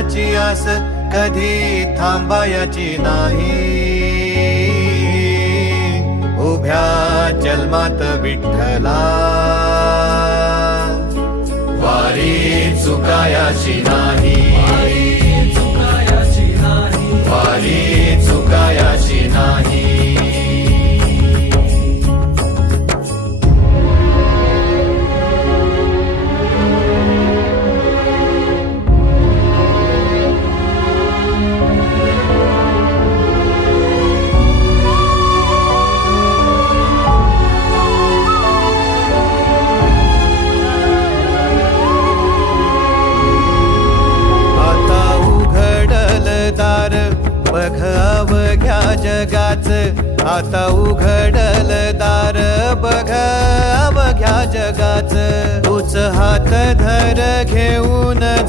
देवाची आस कधी थांबायची नाही. उभ्या जन्मात विठ्ठला वारी चुकायाची नाही. वारी चुकायाची नाही. बघ अवघ्या जगाच, आता उघडल दार बघ अवघ्या जगाच. तूच हात धर घेऊन